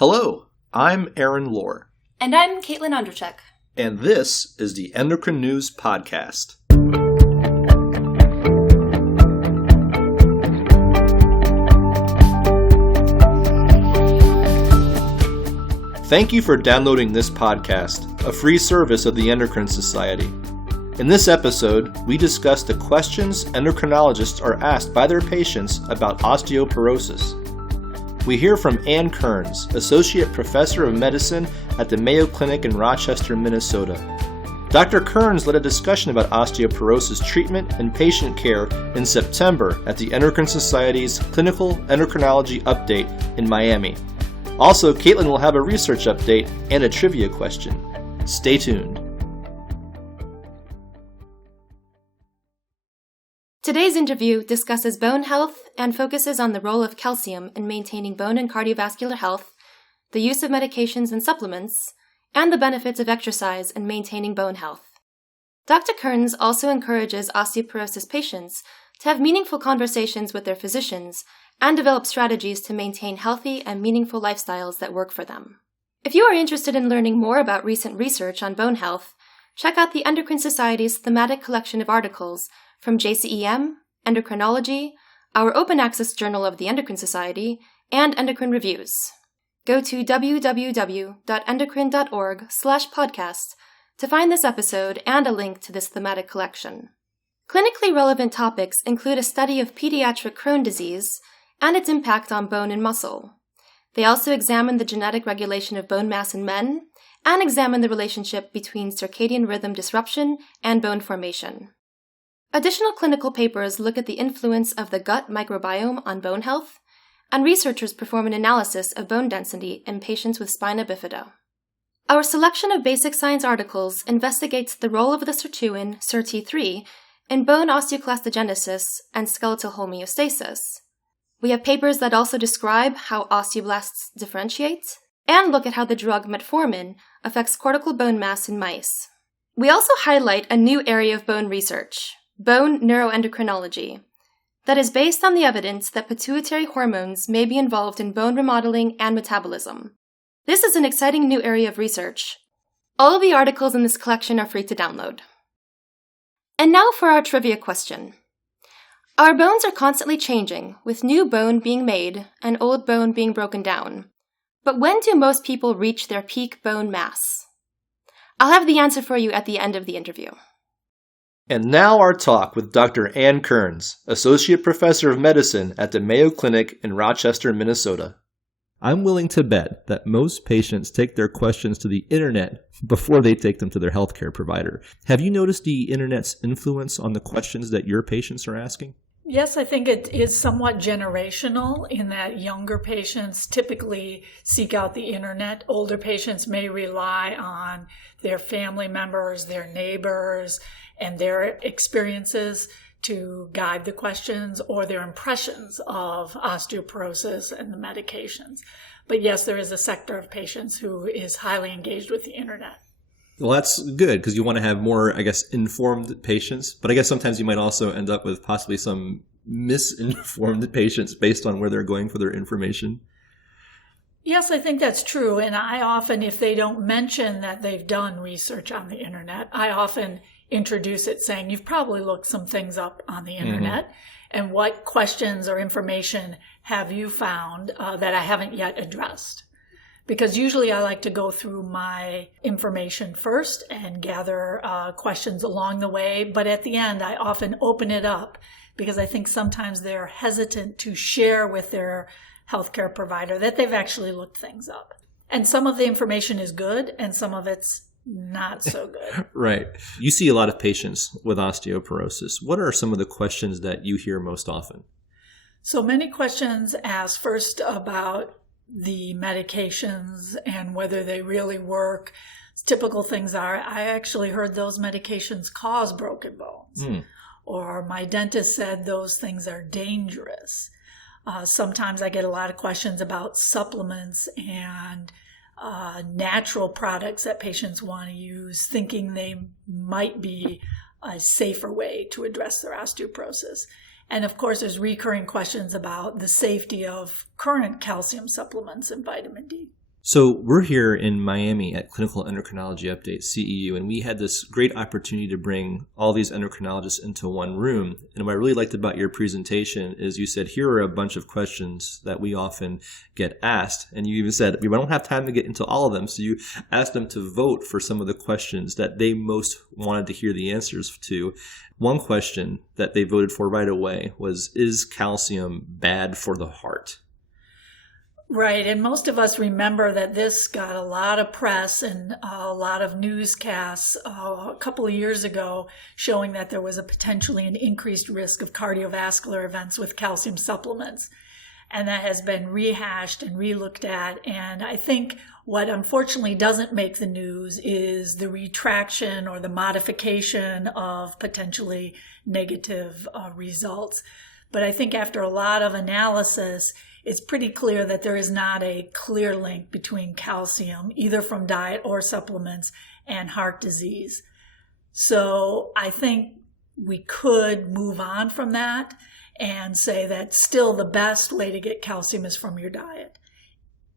Hello, I'm Aaron Lohr. And I'm Caitlin Ondrechek. And this is the Endocrine News Podcast. Thank you for downloading this podcast, a free service of the Endocrine Society. In this episode, we discuss the questions endocrinologists are asked by their patients about osteoporosis. We hear from Ann Kearns, Associate Professor of Medicine at the Mayo Clinic in Rochester, Minnesota. Dr. Kearns led a discussion about osteoporosis treatment and patient care in September at the Endocrine Society's Clinical Endocrinology Update in Miami. Also, Caitlin will have a research update and a trivia question. Stay tuned. Today's interview discusses bone health and focuses on the role of calcium in maintaining bone and cardiovascular health, the use of medications and supplements, and the benefits of exercise in maintaining bone health. Dr. Kearns also encourages osteoporosis patients to have meaningful conversations with their physicians and develop strategies to maintain healthy and meaningful lifestyles that work for them. If you are interested in learning more about recent research on bone health, check out the Endocrine Society's thematic collection of articles from JCEM, Endocrinology, our open access journal of the Endocrine Society, and Endocrine Reviews. Go to www.endocrine.org/podcast to find this episode and a link to this thematic collection. Clinically relevant topics include a study of pediatric Crohn's disease and its impact on bone and muscle. They also examine the genetic regulation of bone mass in men and examine the relationship between circadian rhythm disruption and bone formation. Additional clinical papers look at the influence of the gut microbiome on bone health, and researchers perform an analysis of bone density in patients with spina bifida. Our selection of basic science articles investigates the role of the sirtuin, SIRT3, in bone osteoclastogenesis and skeletal homeostasis. We have papers that also describe how osteoblasts differentiate, and look at how the drug metformin affects cortical bone mass in mice. We also highlight a new area of bone research, bone neuroendocrinology, that is based on the evidence that pituitary hormones may be involved in bone remodeling and metabolism. This is an exciting new area of research. All of the articles in this collection are free to download. And now for our trivia question. Our bones are constantly changing, with new bone being made and old bone being broken down. But when do most people reach their peak bone mass? I'll have the answer for you at the end of the interview. And now our talk with Dr. Ann Kearns, Associate Professor of Medicine at the Mayo Clinic in Rochester, Minnesota. I'm willing to bet that most patients take their questions to the internet before they take them to their healthcare provider. Have you noticed the internet's influence on the questions that your patients are asking? Yes, I think it is somewhat generational in that younger patients typically seek out the internet. Older patients may rely on their family members, their neighbors, and their experiences to guide the questions or their impressions of osteoporosis and the medications. But yes, there is a sector of patients who is highly engaged with the internet. Well, that's good because you want to have more, informed patients. But I guess sometimes you might also end up with possibly some misinformed patients based on where they're going for their information. Yes, I think that's true. And I often, if they don't mention that they've done research on the internet, I often introduce it saying, you've probably looked some things up on the internet. And what questions or information have you found that I haven't yet addressed? Because usually I like to go through my information first and gather questions along the way. But at the end, I often open it up because I think sometimes they're hesitant to share with their healthcare provider that they've actually looked things up. And some of the information is good and some of it's not so good. Right. You see a lot of patients with osteoporosis. What are some of the questions that you hear most often? So many questions ask first about the medications and whether they really work. Typical things are, I actually heard those medications cause broken bones. Or my dentist said those things are dangerous. Sometimes I get a lot of questions about supplements and natural products that patients want to use, thinking they might be a safer way to address their osteoporosis. And of course, there's recurring questions about the safety of current calcium supplements and vitamin D. So we're here in Miami at Clinical Endocrinology Update, CEU, and we had this great opportunity to bring all these endocrinologists into one room. And what I really liked about your presentation is you said, here are a bunch of questions that we often get asked. And you even said, we don't have time to get into all of them. So you asked them to vote for some of the questions that they most wanted to hear the answers to. One question that they voted for right away was, is calcium bad for the heart? Right. And most of us remember that this got a lot of press and a lot of newscasts a couple of years ago showing that there was a potentially an increased risk of cardiovascular events with calcium supplements. And that has been rehashed and relooked at. And I think what unfortunately doesn't make the news is the retraction or the modification of potentially negative results. But I think after a lot of analysis, it's pretty clear that there is not a clear link between calcium, either from diet or supplements, and heart disease. So I think we could move on from that and say that still the best way to get calcium is from your diet.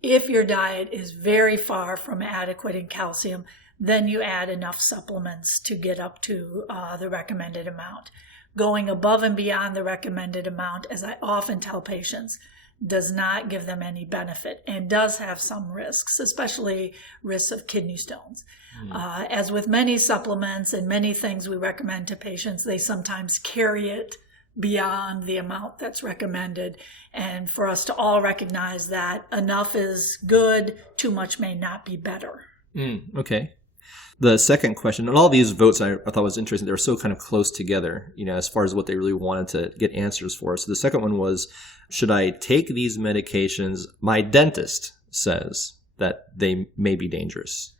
If your diet is very far from adequate in calcium, then you add enough supplements to get up to the recommended amount. Going above and beyond the recommended amount, as I often tell patients, does not give them any benefit and does have some risks, especially risks of kidney stones. As with many supplements and many things we recommend to patients, they sometimes carry it beyond the amount that's recommended. And for us to all recognize that enough is good, too much may not be better. Okay. The second question, and all these votes I thought was interesting. They were so kind of close together, as far as what they really wanted to get answers for. So the second one was, should I take these medications? My dentist says that they may be dangerous.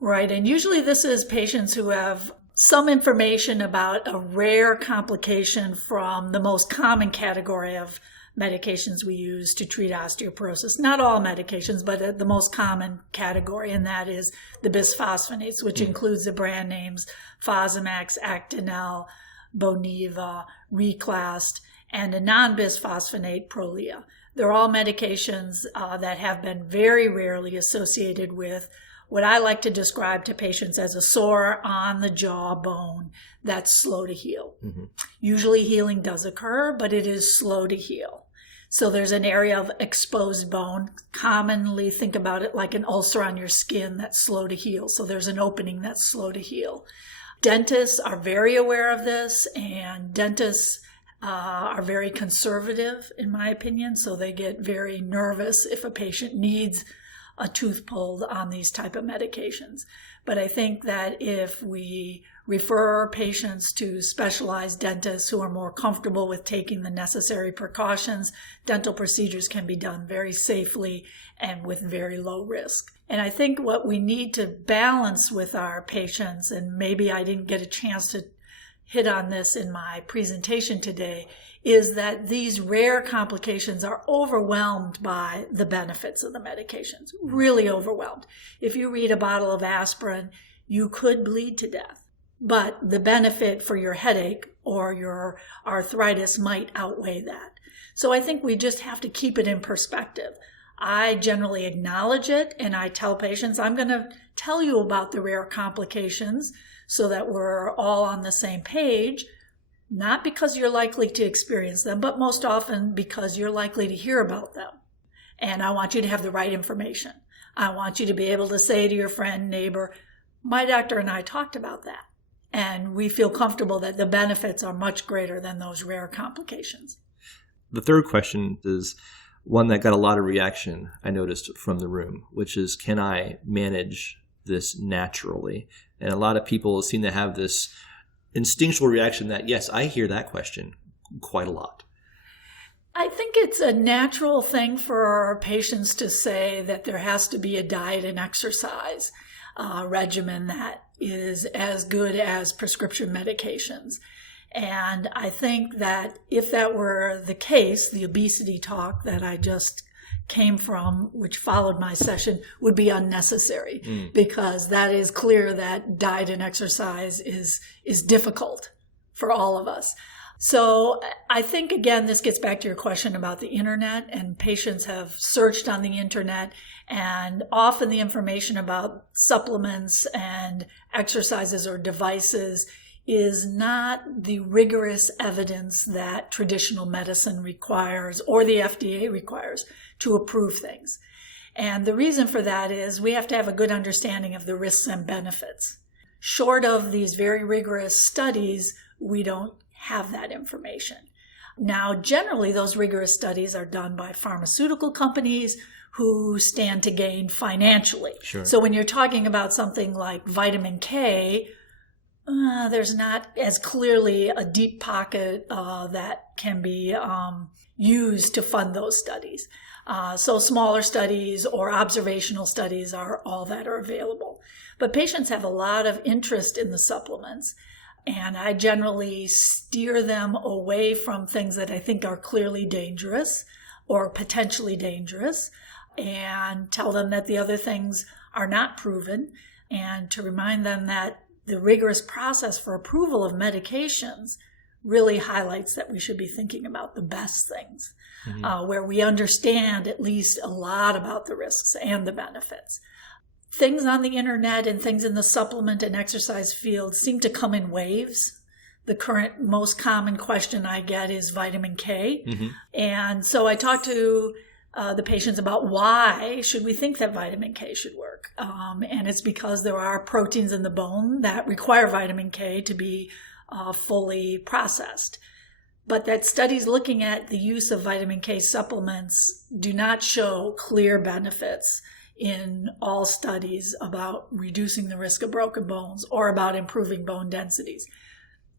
Right. And usually this is patients who have some information about a rare complication from the most common category of medications we use to treat osteoporosis. Not all medications, but the most common category, and that is the bisphosphonates, which includes the brand names Fosamax, Actonel, Boniva, Reclast, and a non-bisphosphonate Prolia. They're all medications that have been very rarely associated with what I like to describe to patients as a sore on the jawbone that's slow to heal. Usually healing does occur, but it is slow to heal. So there's an area of exposed bone. Commonly think about it like an ulcer on your skin that's slow to heal. So there's an opening that's slow to heal. Dentists are very aware of this, and dentists are very conservative, in my opinion. So they get very nervous if a patient needs a tooth pulled on these type of medications. But I think that if we refer patients to specialized dentists who are more comfortable with taking the necessary precautions, dental procedures can be done very safely and with very low risk. And I think what we need to balance with our patients, and maybe I didn't get a chance to hit on this in my presentation today, is that these rare complications are overwhelmed by the benefits of the medications, really overwhelmed. If you read a bottle of aspirin, you could bleed to death, but the benefit for your headache or your arthritis might outweigh that. So I think we just have to keep it in perspective. I generally acknowledge it, and I tell patients, I'm going to tell you about the rare complications so that we're all on the same page. Not because you're likely to experience them, but most often because you're likely to hear about them. And I want you to have the right information. I want you to be able to say to your friend, neighbor, my doctor and I talked about that. And we feel comfortable that the benefits are much greater than those rare complications. The third question is one that got a lot of reaction, I noticed, from the room, which is, can I manage this naturally? And a lot of people seem to have this instinctual reaction that, yes, I hear that question quite a lot. I think it's a natural thing for our patients to say that there has to be a diet and exercise regimen that is as good as prescription medications. And I think that if that were the case, the obesity talk that I just came from, which followed my session, would be unnecessary because that is clear that diet and exercise is difficult for all of us. So I think, again, this gets back to your question about the internet, and patients have searched on the internet, and often the information about supplements and exercises or devices is not the rigorous evidence that traditional medicine requires or the FDA requires to approve things. And the reason for that is we have to have a good understanding of the risks and benefits. Short of these very rigorous studies, we don't have that information. Now, generally, those rigorous studies are done by pharmaceutical companies who stand to gain financially. Sure. So when you're talking about something like vitamin K, there's not as clearly a deep pocket that can be used to fund those studies. So smaller studies or observational studies are all that are available. But patients have a lot of interest in the supplements, and I generally steer them away from things that I think are clearly dangerous or potentially dangerous, and tell them that the other things are not proven, and to remind them that the rigorous process for approval of medications really highlights that we should be thinking about the best things, where we understand at least a lot about the risks and the benefits. Things on the internet and things in the supplement and exercise field seem to come in waves. The current most common question I get is vitamin K. And so I talk to the patients about why should we think that vitamin K should work. And it's because there are proteins in the bone that require vitamin K to be fully processed. But that studies looking at the use of vitamin K supplements do not show clear benefits in all studies about reducing the risk of broken bones or about improving bone densities.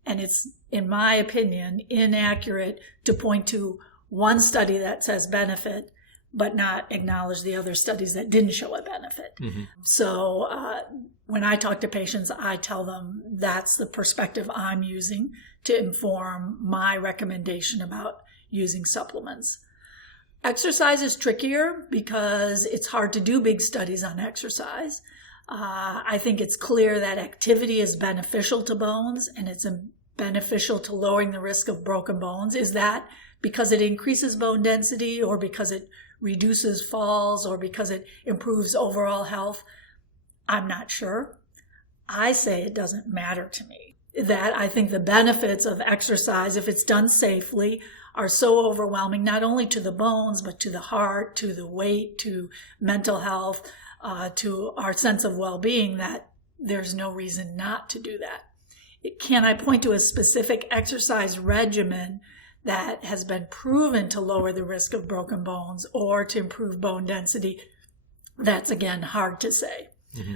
And it's, in my opinion, inaccurate to point to one study that says benefit, but not acknowledge the other studies that didn't show a benefit. So when I talk to patients, I tell them that's the perspective I'm using to inform my recommendation about using supplements. Exercise is trickier because it's hard to do big studies on exercise. I think it's clear that activity is beneficial to bones, and it's beneficial to lowering the risk of broken bones. Is that because it increases bone density, or because it reduces falls, or because it improves overall health? I'm not sure. I say it doesn't matter to me. That I think the benefits of exercise, if it's done safely, are so overwhelming, not only to the bones, but to the heart, to the weight, to mental health, to our sense of well-being, that there's no reason not to do that. Can I point to a specific exercise regimen that has been proven to lower the risk of broken bones or to improve bone density? That's, again, hard to say.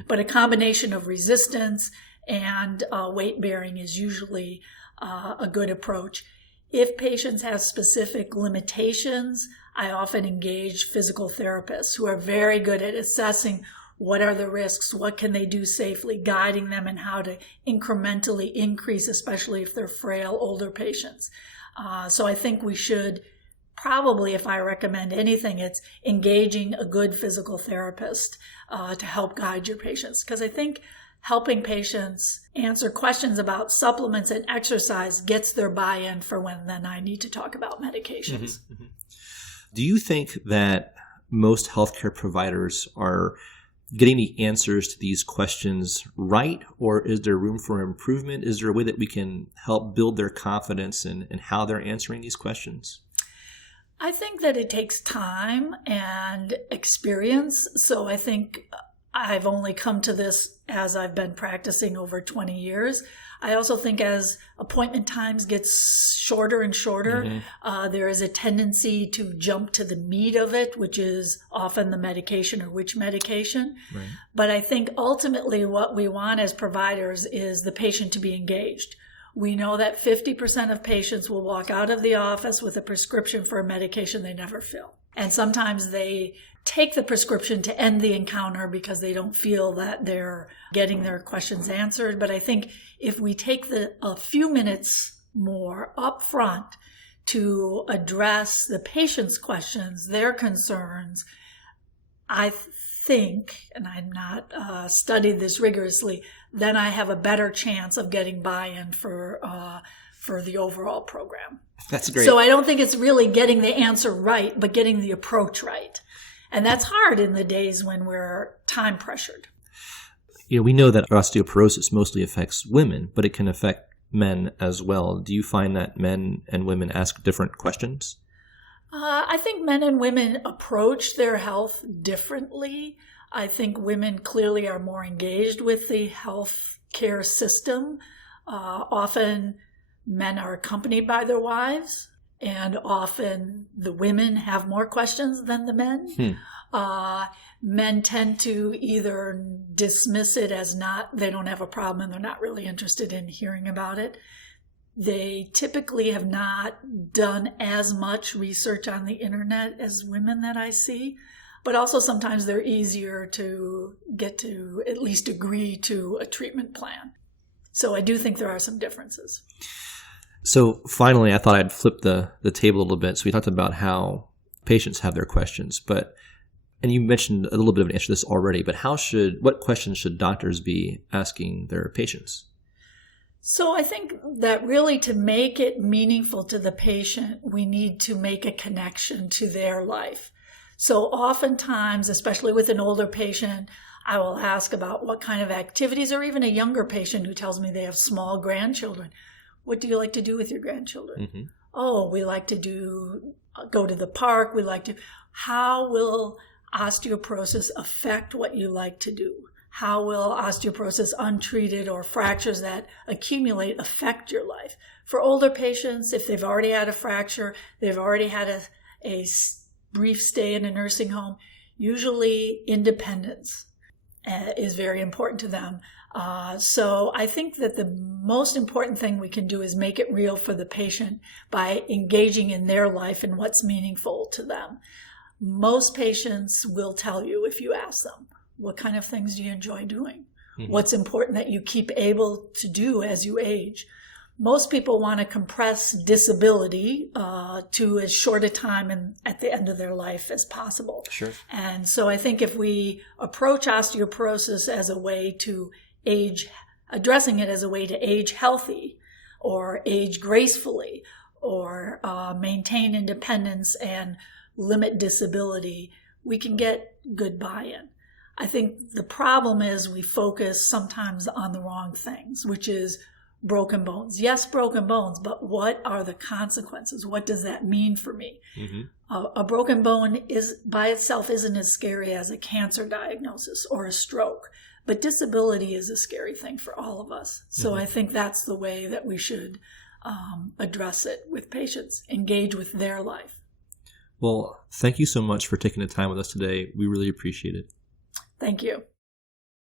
But a combination of resistance and weight bearing is usually a good approach. If patients have specific limitations, I often engage physical therapists who are very good at assessing what are the risks, what can they do safely, guiding them in how to incrementally increase, especially if they're frail, older patients. So I think we should probably, if I recommend anything, it's engaging a good physical therapist to help guide your patients. Because I think helping patients answer questions about supplements and exercise gets their buy-in for when then I need to talk about medications. Do you think that most healthcare providers are getting the answers to these questions right, or is there room for improvement? Is there a way that we can help build their confidence in how they're answering these questions? I think that it takes time and experience. So I think I've only come to this as I've been practicing over 20 years. I also think as appointment times gets shorter and shorter, there is a tendency to jump to the meat of it, which is often the medication or which medication. Right. But I think ultimately what we want as providers is the patient to be engaged. We know that 50% of patients will walk out of the office with a prescription for a medication they never fill. And sometimes they take the prescription to end the encounter because they don't feel that they're getting their questions answered. But I think if we take a few minutes more up front to address the patient's questions, their concerns, I think, and I've not studied this rigorously, then I have a better chance of getting buy-in for for the overall program. That's great. So I don't think it's really getting the answer right, but getting the approach right. And that's hard in the days when we're time pressured. We know that osteoporosis mostly affects women, but it can affect men as well. Do you find that men and women ask different questions? I think men and women approach their health differently. I think women clearly are more engaged with the health care system. Often men are accompanied by their wives, and often the women have more questions than the men. Men tend to either dismiss it as they don't have a problem and they're not really interested in hearing about it. They typically have not done as much research on the internet as women that I see, but also sometimes they're easier to get to at least agree to a treatment plan. So I do think there are some differences. So finally, I thought I'd flip the table a little bit. So we talked about how patients have their questions, and you mentioned a little bit of an answer to this already, but what questions should doctors be asking their patients? So I think that really to make it meaningful to the patient, we need to make a connection to their life. So oftentimes, especially with an older patient, I will ask about what kind of activities, or even a younger patient who tells me they have small grandchildren. What do you like to do with your grandchildren? Mm-hmm. Oh, we like to go to the park. How will osteoporosis affect what you like to do? How will osteoporosis untreated or fractures that accumulate affect your life? For older patients, if they've already had a fracture, they've already had a brief stay in a nursing home, usually independence is very important to them. So I think that the most important thing we can do is make it real for the patient by engaging in their life and what's meaningful to them. Most patients will tell you, if you ask them, what kind of things do you enjoy doing? Mm-hmm. What's important that you keep able to do as you age? Most people want to compress disability to as short a time at the end of their life as possible. Sure. And so I think if we approach osteoporosis as a way to age, addressing it as a way to age healthy or age gracefully or maintain independence and limit disability, we can get good buy-in. I think the problem is we focus sometimes on the wrong things, which is broken bones. Yes, broken bones, but what are the consequences? What does that mean for me? Mm-hmm. A broken bone by itself isn't as scary as a cancer diagnosis or a stroke, but disability is a scary thing for all of us. So I think that's the way that we should address it with patients, engage with their life. Well, thank you so much for taking the time with us today. We really appreciate it. Thank you.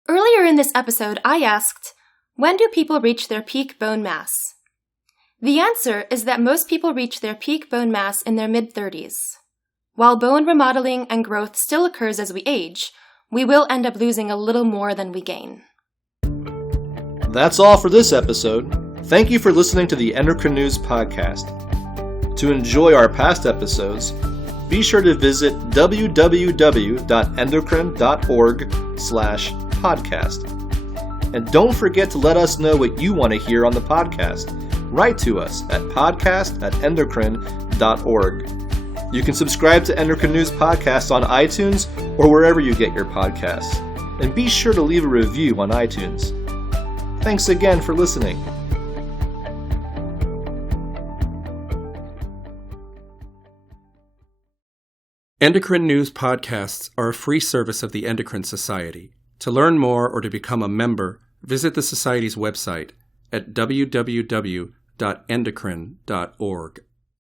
Earlier in this episode, I asked, when do people reach their peak bone mass? The answer is that most people reach their peak bone mass in their mid-30s. While bone remodeling and growth still occurs as we age, we will end up losing a little more than we gain. That's all for this episode. Thank you for listening to the Endocrine News Podcast. To enjoy our past episodes, be sure to visit www.endocrine.org/podcast. And don't forget to let us know what you want to hear on the podcast. Write to us at podcast@endocrine.org. You can subscribe to Endocrine News Podcast on iTunes or wherever you get your podcasts. And be sure to leave a review on iTunes. Thanks again for listening. Endocrine News Podcasts are a free service of the Endocrine Society. To learn more or to become a member, visit the Society's website at www.endocrine.org.